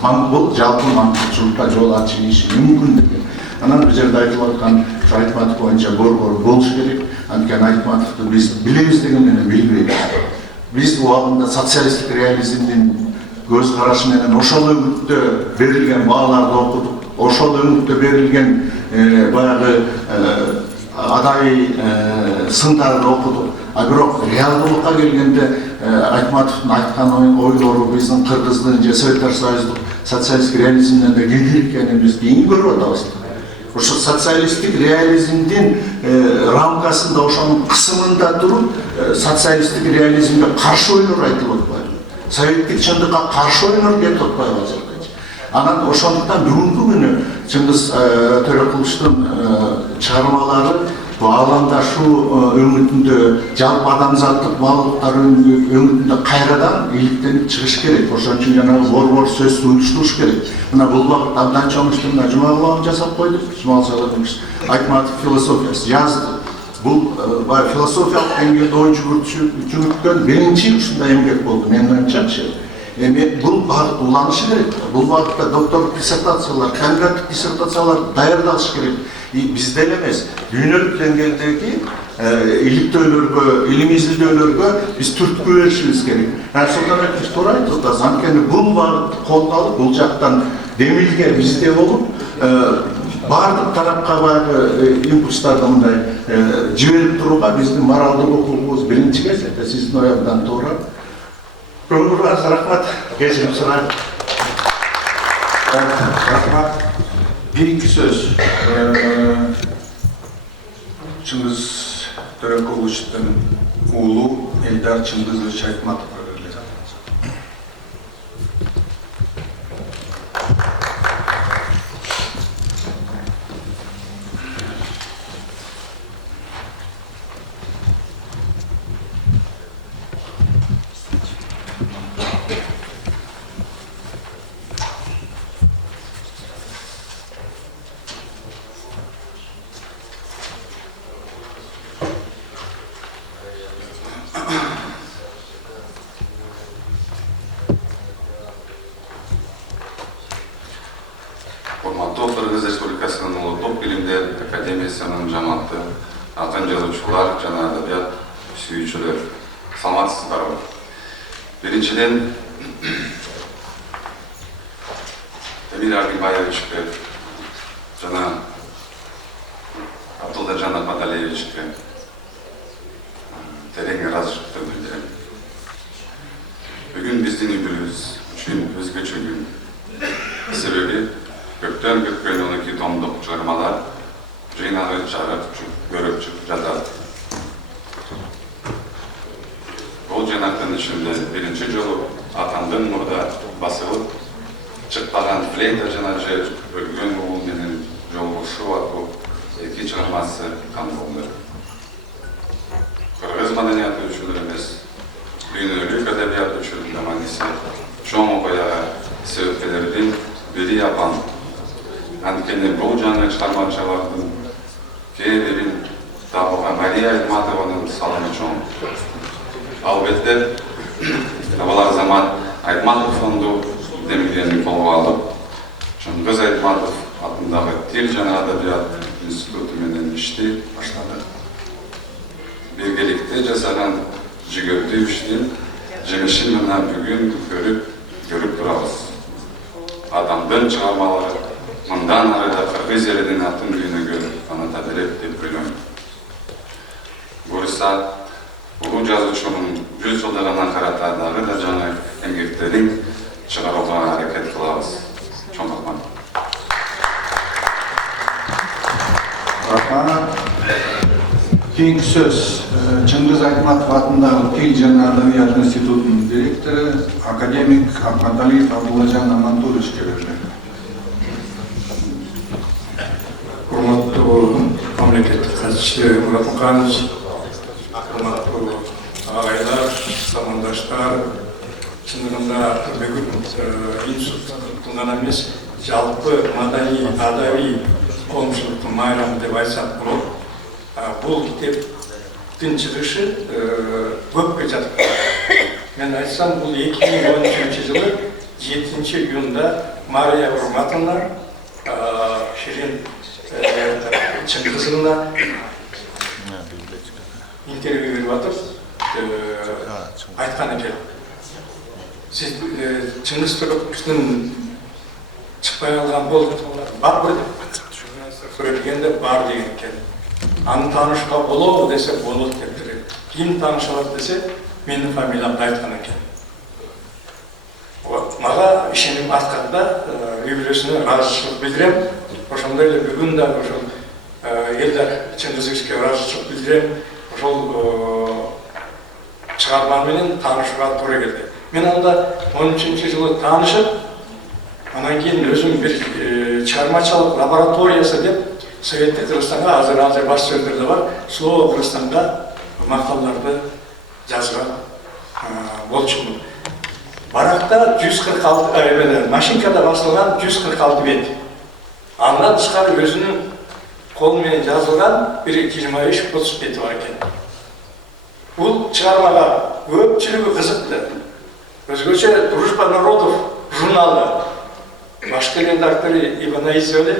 Бұл жалпы маңғыртшылыққа жол ашылышы мүмкін деген. Анан бұл жерде айтылып жатқан Айтматов бойынша борбор болуш керек. Анткени Айтматовду биз билебиз дегенмен билбейбиз. Биз убагында социалисттик реализмдин көз карашы менен ошол үмүттө берилген бааларды окудук. Ошол үмүттө берилген баягы адай сындарды окудук. А бирок реалдуулукка келгенде Айтматовдун айткан ойлору биздин Кыргыздын же Советтер Союздук социалисттик реализмден да кеңири экенин биз кийин көрүп атабыз. Ошо социалисттик реализмдин рамкасында, ошонун кысымында туруп, социалисттик реализмге каршы ойлор айтылып атпайбы? Советтик чындыкка каршы ойлор кетип атпайбы азыркыча? Анан ошондуктан бүгүнкү күнү Чыңгыз Төрөкуловдун чыгармалары ааламдашу өңүтүндө, жалпы адамзаттык баалуулуктар өңүтүндө кайрадан иликтенип чыгыш керек. Ошон үчүн жанагы борбор сөз уюштуруш керек. Мына бул багытта абдан чоңушту мына жумалабын жасап койдук. Жумал Саладинович Айтматов философиясы жазды. Бул философиялык деңгээлде ой жүгүрткөн биринчи ушундай эмгек болду менин оюмчачы. Бул багыт уланышы керек. Бул багытта докторлук диссертациялар, кандидаттык диссертациялар даярдалыш керек. Бизде эле эмес, дүйнөлүк деңгээлдеги иликтөөлөргө, илимий изилдөөлөргө биз түрткү беришибиз керек. Султан Акиевич туура айтып атасыз. Анткени бул багытты колго алып, бул жактан демилге бизде болуп, бардык тарапка баягы импульстарды мындай жиберип турууга биздин моралдык укугубуз биринчи кезекте сиздин ой абдан туура. Көңүлүңүзгө рахмат. Кечирим сурайм. Рахмат. Кейинки сөз Чыңгыз Төрөкуловичтин уулу Элдар Чыңгызович Айтматовго берилет. Кыргыз Республикасынын Улуттук Билимдер Академиясынын жамааты, акын жазуучулар жана адабият сүйүүчүлөр, саламатсыздарбы? Биринчиден, Эмиль Аргимбаевичке жана Абдуллажан Ахмадалиевичке терең ыраазычылыктарды билдирем. Бүгүн биздин үйүбүз үчүн өзгөчө күн. Себеби көптөн күткөн 12 томдук чыгармалар жыйнагы чыгарып көрүп жатат. Бул жыйнактын ичинде биринчи жолу атамдын мурда басылып чыкпаган флейта жана же өлгөн уул менен жолугушуу аттуу 2 чыгармасы камтылды. Кыргыз маданияты үчүн эмес, дүйнөлүк адабият үчүн да маңызды чоң окуяга себепкерлердин бири апам. Анткени бул жаңы чыгармачылардын кээ бирин табууга Мария Айтматованын салымы чоң. Албетте, Табалар Замат Айтматов фонду демилгени колго алып, Чыңгыз Айтматов атындагы Тил жана Адабият институту менен ишти баштады. Биргеликте жасаган жигердүү иштин жемишин мына бүгүн көрүп турабыз. Атамдын чыгармалары мындан ары да кыргыз элинин атын дүйнөгө таната берет деп ойлойм. Буюрса, улуу жазуучунун 100 жылдыгына карата дагы да жаңы эмгектерин чыгарууга аракет кылабыз. Чоң рахмат. Рахмат. Кейинки сөз Чыңгыз Айтматов атындагы Тил жана Адабият институтунун директору академик Ахмадалиев Абдуллажан Амантуровичке берилет. Урматтуу мамлекеттик катчысы Мурат Муканович, урматтуу агайлар, замандаштар, чындыгында бүгүн институттун гана эмес, жалпы маданий, адабий коомчулуктун майрамы деп айтсак болот. Бул китептин чыгышы көпкө жатып. Мен айтсам, бул 2013 жылы 7 июнда Мария Урматовна Ширин Чыңгызовна интервью беріп жатып айтқан екен. Сіз Чыңгыз Түркіштің шықпай қалған болды, бар бір деп. Көргенде бар деген екен. Аны танышуға болады десе болады деп тұр. Кейін танышылады десе, менің фамилиямды айтқан екен. Маға ішенім артқанда үйбілесіне разышылық білдірем. Ошондай эле бүгүн да ошол элдер Чыңгызовичке разышылык билдирем. Ошол чыгарма менен таанышууга туура келди. Мен анда 13-жылы таанышып, анан кийин өзүм бир чыгармачылык лабораториясы деп Советтик Кыргызстанга азыр баш сөздөрдө бар, Слово Кыргызстанга макталарды жазган болчумун. Баракта 146 машинкада басылган 146 бет. Андан тышкары өзүнүн кол менен жазылган бир 25-30 бети бар экен. Бул чыгармага көпчүлүгү кызыкты. Өзгөчө Дружба народов журналы баш редактору Иван Изёли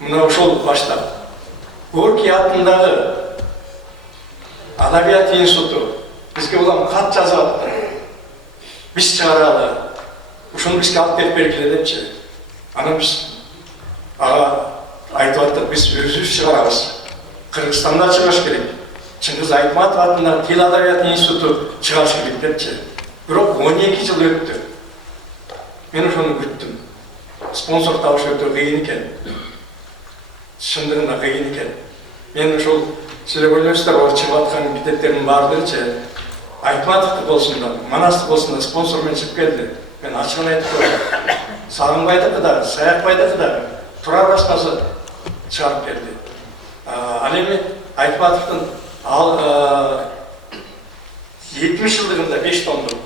мына ошол баштап Горький атындагы Адабият институту бизге улам кат жазып атты. Биз чыгаралы. Ушуну бизге алып берип бергиле депчи. Анан биз айтып аттык, биз өзүбүз чыгарабыз. Кыргызстанда чыгыш керек. Чыңгыз Айтматов атындагы Тил Адабият институту чыгарыш керек депчи. Бирок 12 жыл өттү. Мен ошону күттүм. Спонсор табыш өтө кыйын экен. Шындыгында кыйын экен. Мен ошол силер ойлойсуздар, ол чыгып аткан битектердин баардыгы Айтматовду болсун да, Манасты болсун да спонсор менен чыгып келди. Мен ачыгын айтып коем. Сагынбайдыкы да, Саякбайдыкы да Турар басмасы чыгарып келди. Ал эми Айтматовдун 70 жылдыгында 5 томдук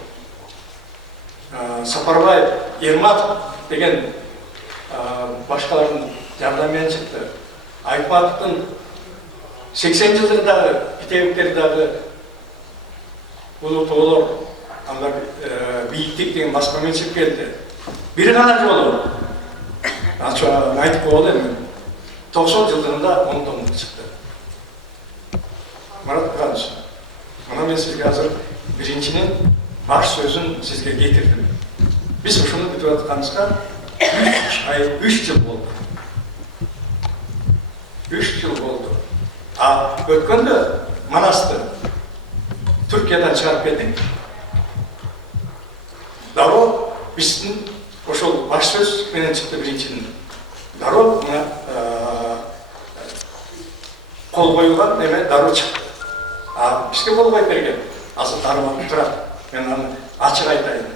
Сапарбаев, Ерматов деген башкалардын жардамымен чыкты. Айтматовдун 80 жылдыгындагы битебиктер дагы улуу тоолор, анда бийиктик деген басмамен чыгып келди. Бир гана жолу айтып коелу эми 90 жылдыгында 10 томдук чыкты. Марат Кыраныч, мына мен сизге азыр биринчинин баш сөзүн сизге кетирдим. Биз ушуну бүтүп атканыбызга 3 жыл болду. 3 жыл болду. Өткөндө Манасты Түркиядан чыгарып келдик. Дароо биздин ошол баш сөз менен чыкты биринчинин. Дароо мына кол коюлган неме дароо чыкты. Бизге болбой берген. Азыр дароо турат. Мен аны ачык айтайын.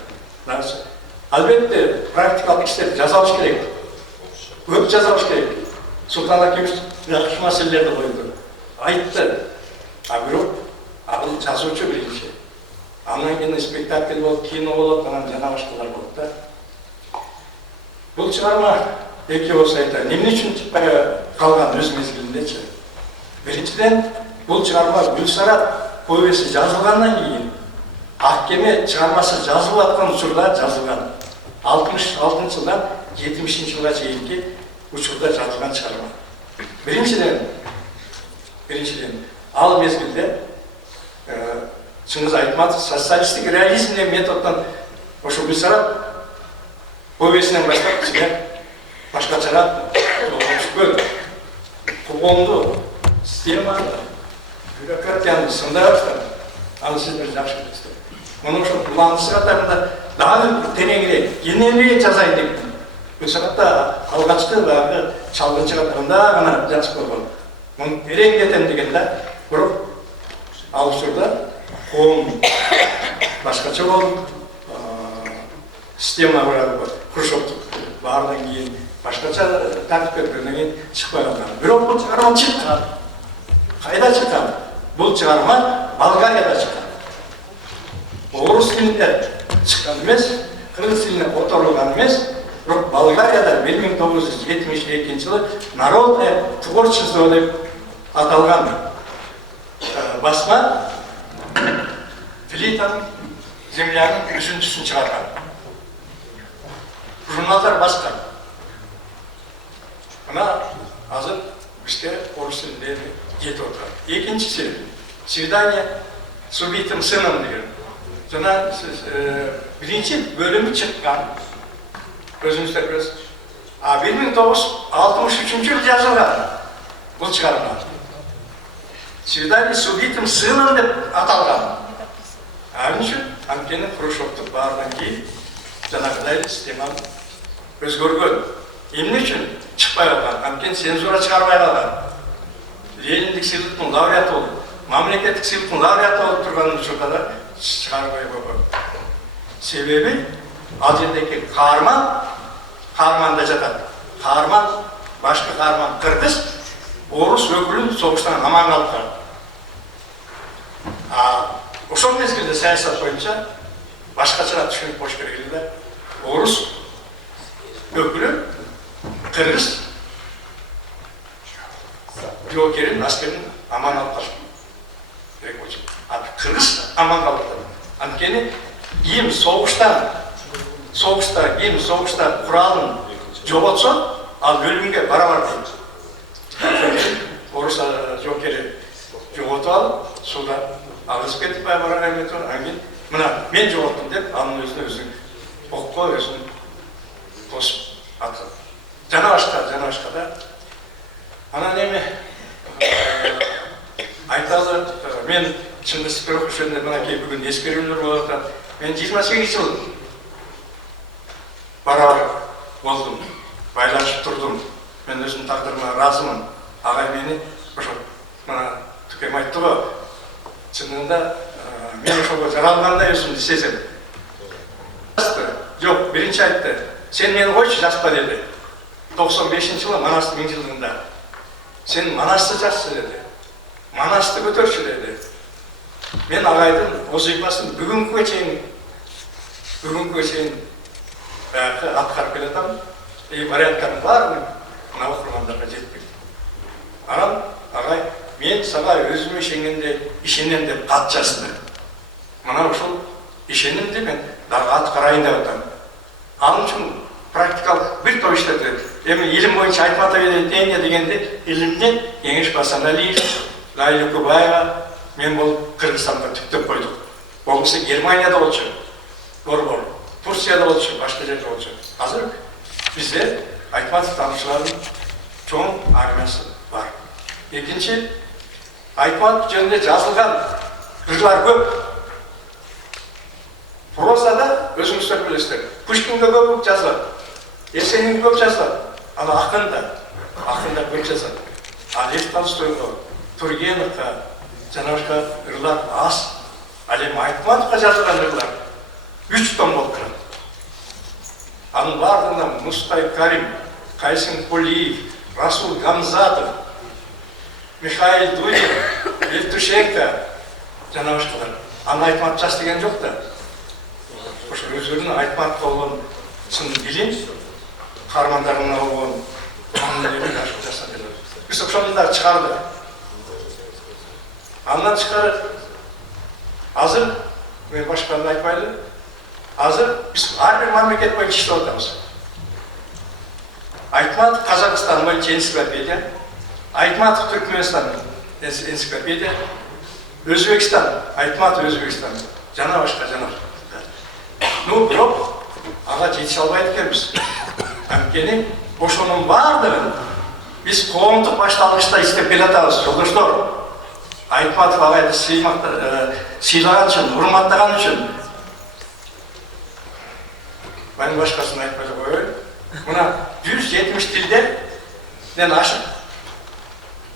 Албетте практикалык иштерди жасабыш керек. Көп жасабыш керек. Султан акебиз жакшы маселелерди койду. Айтты. Бирок бул жазуучу биринчи. Андан кийин спектакль болот, кино болот, анан жана башкалар болот да. Бул чыгарма эки ооз айтайын. Эмне үчүн чыкпай калган өз мезгилиндечи? Биринчиден, бул чыгарма Гүлсара повести жазылгандан кийин Ак кеме чыгармасы жазылып аткан учурда жазылган. 66 жылдан 70 жылга чейинки учурда жазылган чыгарма. Биринчиден, ал мезгилде Чыңгыз Айтматов социалисттик реализм деген методдон ошо Гүлсара повестинен баштап башкачараак түшкөн коомду, системаны, бюрократияны сындай аткан. Аны сиздер жакшы билесиздер. Муну ошо уланысы катарында дагы тереңирээк, кененирээк жазайын деп. Гүлсарада алгачкы баягы чалгынчы катарында гана жазып койгон. Муну терең кетем деген да, бирок ал учурда коом башкача болуп, система Хрущевдук баарынан кийин башкача тартип берилгенден кийин чыкпай калган. Бирок бул чыгарма чыккан. Кайда чыккан? Бул чыгарма Болгарияда чыккан. Орус тилинде чыккан эмес, кыргыз тилине которулган эмес, бирок Болгарияда 1972 жылы Народное творчество деп аталган басма Филитанын землянын 3-сүн чыгарган. журналдар басқа. Мына азыр бізге орыс тілінде жетіп отыр. Екіншісі, свидание с убитым сыном деген. Жаңа бірінші бөлімі шыққан, өзіңіздер білесіз. 1963 жылы жазылған бұл шығарма. Свидание с убитым сыном деп аталған. Анткени Хрущевтук баарынан кийин жанагыдай системаны өзгөргөн. Эмне үчүн чыкпай калган? Анткени цензура чыгарбай калган. Лениндик сыйлыктын лауреаты болуп, мамлекеттик сыйлыктын лауреаты болуп турган учурда да чыгарбай койгон. Себеби ал жердеги каарманда жатат. Каарман, башкы каарман кыргыз, орус өкүлүн согуштан аман калган. Ошол мезгилде саясат боюнча башкача түшүнүп коюш керек эле да. Орус өкүлү кыргыз жоокерин аскерин аман алып калыш керек болчу. Кыргыз аман калды. Анткени кийин согушта куралын жоготсо, ал өлүмгө барабар дейт. Орус жоокери жоготуп алып, суда алысып кетип барган эметип, анан мына мен жоголттум деп, анын өзүн окко өзүн тосуп атат. Жана башка да. Анан эми айталы, мен чындыгы бирок ошондой мынакей бүгүн эскерүүлөр болуп атат. Мен 28 жыл барабар болдум, байланышып турдум. Мен өзүмдүн тагдырыма ыраазымын. Агай мени ошо мына түкем айтты го. Чынында мен ошого жаралгандай өзүмдү сезем. Жок, биринчи айтты. Сен мени койчу жазба деди. 95-жылы Манастын 1000 жылдыгында. Сен Манасты жазчы деди. Манасты көтөрчү деди. Мен агайдын вазыйфасын бүгүнкүгө чейин аткарып келатам. Варианттардын баарын мына окурмандарга жетпейт. Анан агай мен сага өзүмө ишенем деп кат жазды. Мына ушул ишенимди мен дагы аткарайын деп атам. Анын үчүн практикалык бир топ иштеди. Эми илим боюнча Айтматов Эне дегенди илимден Кеңеш Басаналиев, Лайла Кубаева мен болуп Кыргызстанда түптөп койдук. Болмаса Германияда болчу, борбор, Турцияда болчу, башка жерде болчу. Азыр бизде Айтматов таануучулардын чоң армиясы бар. Экинчи, Айтматов жөнүндө жазылган ырлар көп. Прозада өзүңүздөр билесиздер. Пушкинге көп жазылат. Есенинге көп жазылат. Ана акында көп жазылат. А Лев Толстойго, Тургеневке, жанашка ырлар аз. Ал эми Айтматовго жазылган ырлар 3 том болуп турат. Анын бардыгында Мустай Карим, Кайсин Кулиев, Расул Гамзатов, Михаил Дуев, Евтушенко жанашкалар. Аны Айтматов жаз деген жок да. Ошо өздөрүнүн Айтматов болгон чын билим, каармандарына болгон мамилени жасап берет. Биз ошондой чыгарды. Андан тышкары азыр мен башканы айтпайлы. Азыр биз ар бир мамлекет боюнча иштеп атабыз. Айтматов Казакстан боюнча энциклопедия, Айтматов Түркмөнстан энциклопедия, Өзбекстан, Айтматов Өзбекстан, жана башка. Ну, бирок ага жете албайт экенбиз. Анткени ошонун баардыгын биз коомдук башталгычта иштеп келатабыз, жолдоштор. Айтматов агайды сыйлаган үчүн, урматтаган үчүн. Мен башкасын айтпай коеюн. Мына 170 тилден ашып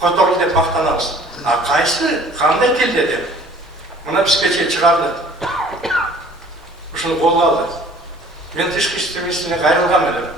которду деп мактанабыз. А кайсы кандай тилде деп? Мына бизге чыгарды. Ушуну колго алды. Мен тышкы иштер министрине кайрылгам элем.